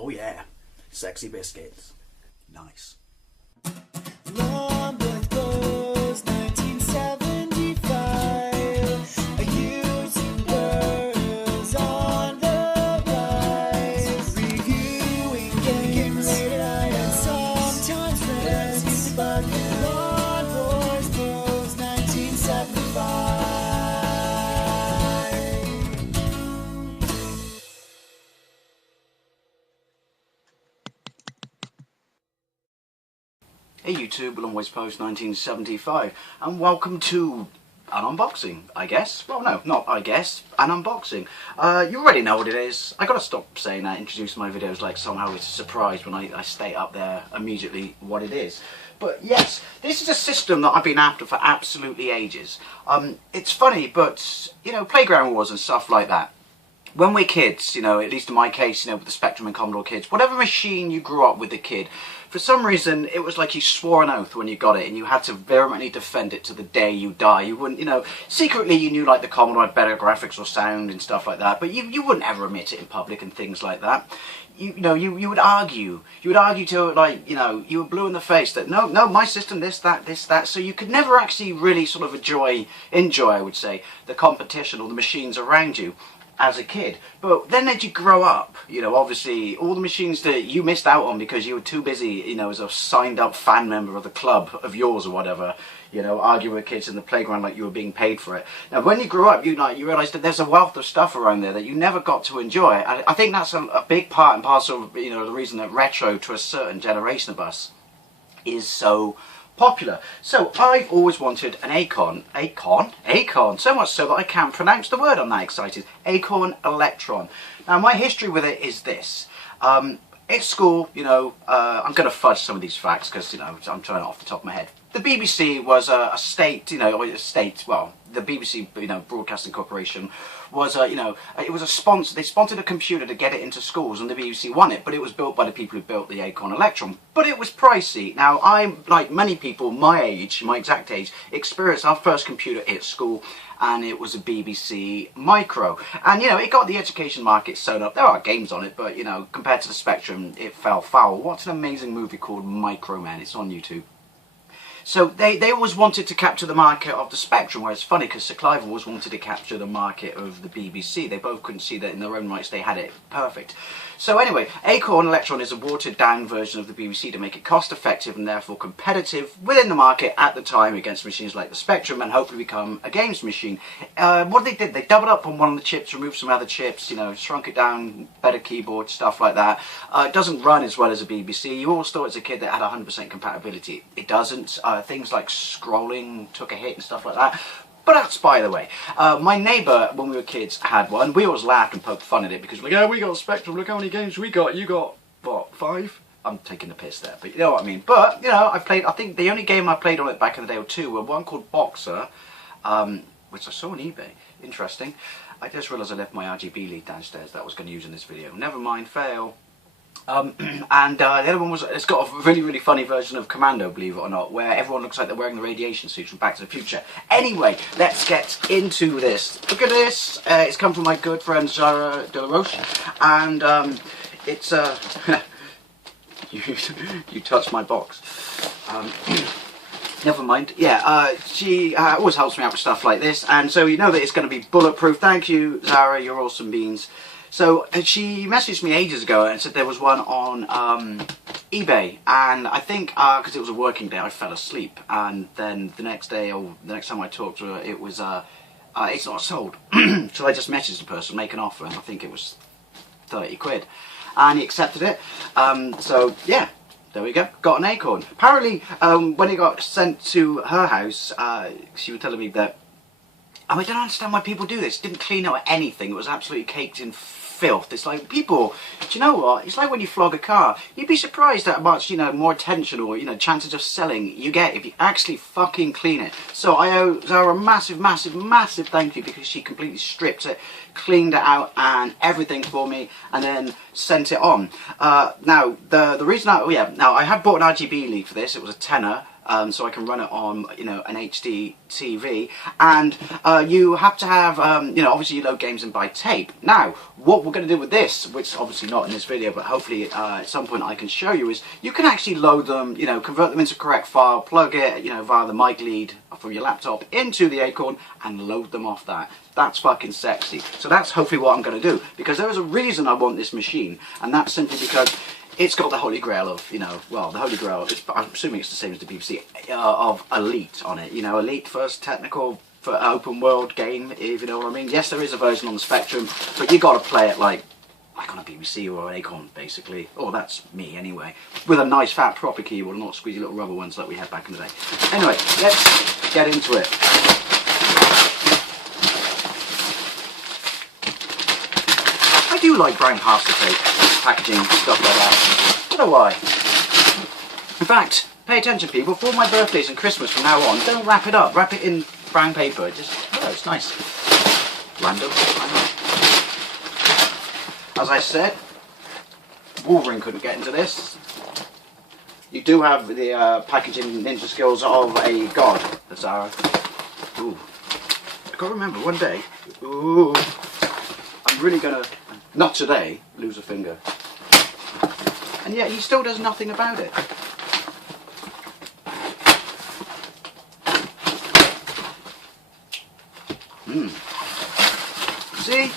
Oh yeah, sexy biscuits. Nice. Long before 1975, a YouTuber's on the rise, reviewing games, and sometimes friends, but Long Boys Bros 1975. Hey YouTube, Long Boys Post 1975, and welcome to an unboxing, I guess. Well, no, not I guess, an unboxing. You already know what it is. I gotta stop saying that, introducing my videos like somehow it's a surprise when I state up there immediately what it is. But yes, this is a system that I've been after for absolutely ages. It's funny, but, you know, Playground Wars and stuff like that. When we're kids, you know, at least in my case, you know, with the Spectrum and Commodore kids, whatever machine you grew up with the kid, for some reason, it was like you swore an oath when you got it, and you had to vehemently defend it to the day you die. You wouldn't, you know, secretly you knew like the Commodore had better graphics or sound and stuff like that, but you wouldn't ever admit it in public and things like that. You would argue. You would argue till, like, you know, you were blue in the face that, no, my system, this, that. So you could never actually really sort of enjoy, I would say, the competition or the machines around you as a kid. But then as you grow up, you know, obviously all the machines that you missed out on because you were too busy, you know, as a signed up fan member of the club of yours or whatever, you know, arguing with kids in the playground like you were being paid for it. Now when you grew up, you realise that there's a wealth of stuff around there that you never got to enjoy. I think that's a big part and parcel of, you know, the reason that retro to a certain generation of us is so popular. So I've always wanted an Acorn, so much so that I can't pronounce the word. I'm that excited. Acorn Electron. Now my history with it is this. At school, you know, I'm going to fudge some of these facts because, you know, I'm trying it off the top of my head. The BBC was a state, you know, well, the BBC, you know, Broadcasting Corporation was, you know, it was a sponsor. They sponsored a computer to get it into schools, and the BBC won it, but it was built by the people who built the Acorn Electron. But it was pricey. Now, I, like many people my age, my exact age, experienced our first computer at school, and it was a BBC Micro. And, you know, it got the education market sewn up. There are games on it, but, you know, compared to the Spectrum, it fell foul. What's an amazing movie called Micro Man? It's on YouTube. So they always wanted to capture the market of the Spectrum, where it's funny because Sir Clive always wanted to capture the market of the BBC. They both couldn't see that in their own rights they had it perfect. So anyway, Acorn Electron is a watered down version of the BBC to make it cost effective and therefore competitive within the market at the time against machines like the Spectrum, and hopefully become a games machine. What they did, they doubled up on one of the chips, removed some other chips, you know, shrunk it down, better keyboard, stuff like that. It doesn't run as well as a BBC. You always thought as a kid that it had 100% compatibility. It doesn't. Things like scrolling took a hit and stuff like that. But that's by the way. My neighbour, when we were kids, had one. We always laughed and poked fun at it because we're like, oh, we got a Spectrum, look how many games we got. You got, what, 5? I'm taking the piss there, but you know what I mean. But, you know, I think the only game I played on it back in the day or two were one called Boxer, which I saw on eBay. Interesting. I just realised I left my RGB lead downstairs that I was going to use in this video. Never mind, fail. And the other one was, it's got a really, really funny version of Commando, believe it or not, where everyone looks like they're wearing the radiation suits from Back to the Future. Anyway, let's get into this. Look at this. It's come from my good friend Zarah De La Rocha, and it's you touched my box. Never mind. Yeah, she always helps me out with stuff like this, and so you know that it's going to be bulletproof. Thank you, Zarah. You're awesome beans. So she messaged me ages ago and said there was one on eBay, and I think because it was a working day I fell asleep, and then the next day or the next time I talked to her it was it's not sold. So I just messaged the person, make an offer, and I think it was 30 quid, and he accepted it. So yeah, there we go, got an Acorn. Apparently when it got sent to her house, she was telling me that, I don't understand why people do this. Didn't clean out anything. It was absolutely caked in filth. It's like, people, do you know what? It's like when you flog a car. You'd be surprised at how much, you know, more attention or, you know, chances of selling you get if you actually fucking clean it. So I owe Zarah a massive, massive, massive thank you because she completely stripped it, cleaned it out and everything for me, and then sent it on. Now, the reason now I had bought an RGB lead for this. It was a tenner. so I can run it on, you know, an HD TV. And you have to have, you know, obviously you load games in by tape. Now, what we're going to do with this, which obviously not in this video, but hopefully at some point I can show you, is you can actually load them, you know, convert them into correct file, plug it, you know, via the mic lead from your laptop into the Acorn and load them off that. That's fucking sexy. So that's hopefully what I'm going to do, because there is a reason I want this machine, and that's simply because it's got the holy grail of, you know, well, the holy grail, I'm assuming it's the same as the BBC, of Elite on it. You know, Elite first technical for open world game, if you know what I mean. Yes, there is a version on the Spectrum, but you got to play it like on a BBC or an Acorn, basically. Oh, that's me anyway. With a nice fat proper keyboard, not squeezy little rubber ones like we had back in the day. Anyway, let's get into it. I do like brown pasta tape, packaging, stuff like that. I don't know why. In fact, pay attention people, for all my birthdays and Christmas from now on, don't wrap it up, wrap it in brown paper. Just, oh, it's nice. Random. As I said, Wolverine couldn't get into this. You do have the packaging ninja skills of a god, the Zarah. Ooh. I can't remember, one day, ooh, I'm really gonna, not today, lose a finger. And yet he still does nothing about it.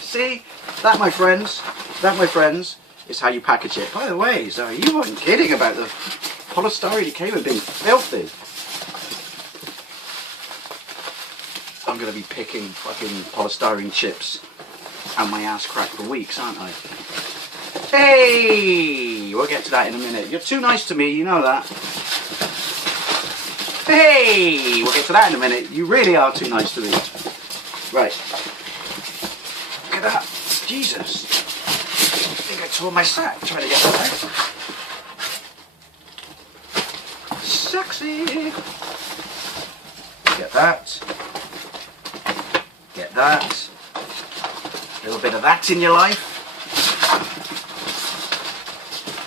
See, that my friends, is how you package it. By the way, Zoe, you weren't kidding about the polystyrene cable being filthy. I'm going to be picking fucking polystyrene chips out my ass crack for weeks, aren't I? Hey! We'll get to that in a minute. You're too nice to me, you know that. Hey! We'll get to that in a minute. You really are too nice to me. Right. Look at that. Jesus. I think I tore my sack trying to get that out. Sexy. Get that. Get that. A little bit of that in your life.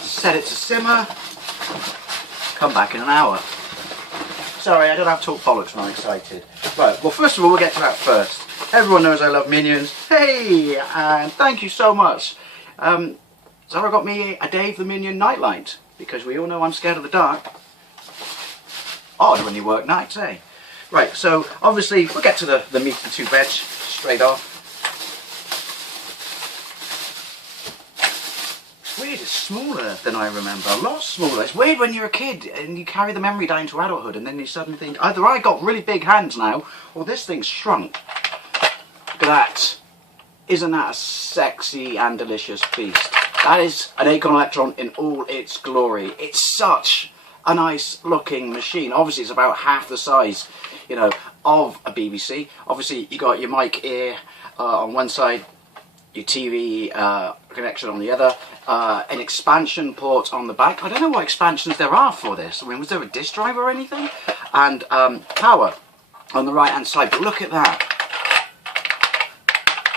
Set it to simmer. Come back in an hour. Sorry, I don't have to talk bollocks when I'm excited. Right, well first of all, we'll get to that first. Everyone knows I love Minions. Hey, and thank you so much. Zara got me a Dave the Minion nightlight, because we all know I'm scared of the dark. Odd when you work nights, eh? Right, so obviously we'll get to the meat and two veg straight off. It's weird, it's smaller than I remember, a lot smaller. It's weird when you're a kid and you carry the memory down to adulthood and then you suddenly think, either I got really big hands now, or this thing's shrunk. Look at that. Isn't that a sexy and delicious beast? That is an Acorn Electron in all its glory. It's such a nice looking machine. Obviously it's about half the size, you know, of a BBC. Obviously you got your mic ear on one side, your TV connection on the other, an expansion port on the back. I don't know what expansions there are for this. I mean, was there a disk drive or anything? And power on the right hand side. But look at that.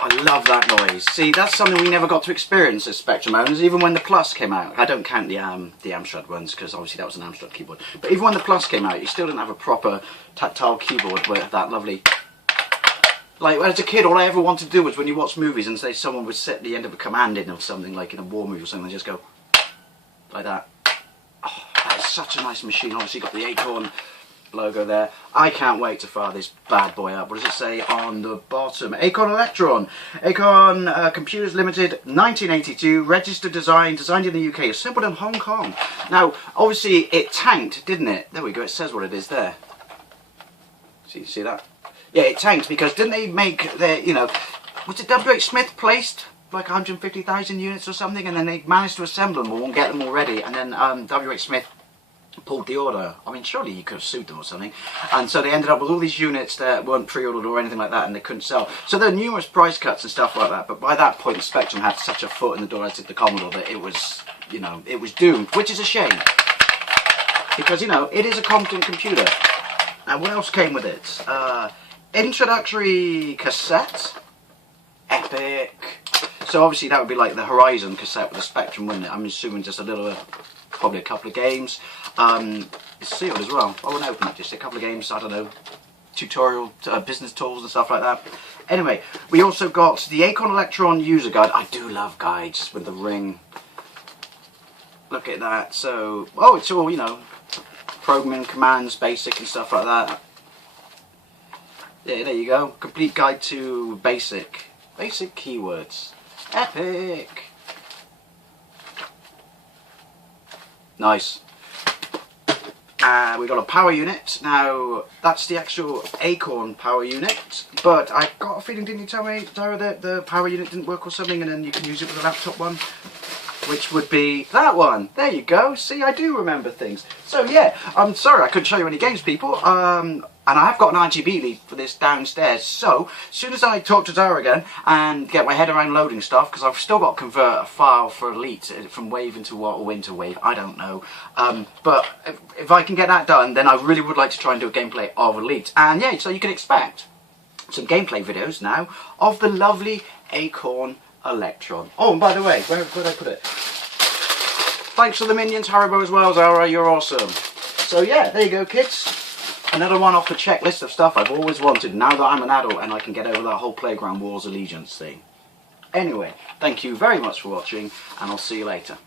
I love that noise. See, that's something we never got to experience as Spectrum owners, even when the Plus came out. I don't count the Amstrad ones, because obviously that was an Amstrad keyboard. But even when the Plus came out, you still didn't have a proper tactile keyboard with that lovely... Like, as a kid, all I ever wanted to do was when you watch movies and say someone would set the end of a command in or something, like in a war movie or something, and just go like that. Oh, that is such a nice machine. Obviously, got the Acorn logo there. I can't wait to fire this bad boy up. What does it say on the bottom? Acorn Electron. Acorn Computers Limited, 1982. Registered design, designed in the UK, assembled in Hong Kong. Now, obviously, it tanked, didn't it? There we go. It says what it is there. See that? Yeah, it tanked because didn't they make their, you know, was it W.H. Smith placed like 150,000 units or something, and then they managed to assemble them all and get them all ready, and then W.H. Smith pulled the order. I mean, surely you could have sued them or something. And so they ended up with all these units that weren't pre-ordered or anything like that, and they couldn't sell. So there are numerous price cuts and stuff like that, but by that point the Spectrum had such a foot in the door, as did the Commodore, that it was, you know, it was doomed, which is a shame. Because, you know, it is a competent computer. And what else came with it? Introductory cassette. Epic. So obviously that would be like the Horizon cassette with the Spectrum, wouldn't it? I'm assuming just a little, probably a couple of games. It's sealed as well. I won't open it, just a couple of games, I don't know, tutorial, business tools and stuff like that. Anyway, we also got the Acorn Electron user guide. I do love guides with the ring. Look at that. So, oh, it's all, you know, programming commands, basic and stuff like that. Yeah, there you go. Complete guide to basic keywords. Epic. Nice. We got a power unit. Now, that's the actual Acorn power unit, but I got a feeling, didn't you tell me, Zarah, that the power unit didn't work or something, and then you can use it with a laptop one, which would be that one. There you go. See, I do remember things. So yeah, I'm sorry I couldn't show you any games, people. And I have got an RGB lead for this downstairs, so as soon as I talk to Zarah again and get my head around loading stuff, because I've still got to convert a file for Elite from Wave into what, or into Wave, I don't know. But if I can get that done, then I really would like to try and do a gameplay of Elite. And yeah, so you can expect some gameplay videos now of the lovely Acorn Electron. Oh, and by the way, where did I put it? Thanks for the minions, Haribo as well, Zarah, you're awesome. So yeah, there you go, kids. Another one off the checklist of stuff I've always wanted now that I'm an adult and I can get over that whole Playground Wars Allegiance thing. Anyway, thank you very much for watching, and I'll see you later.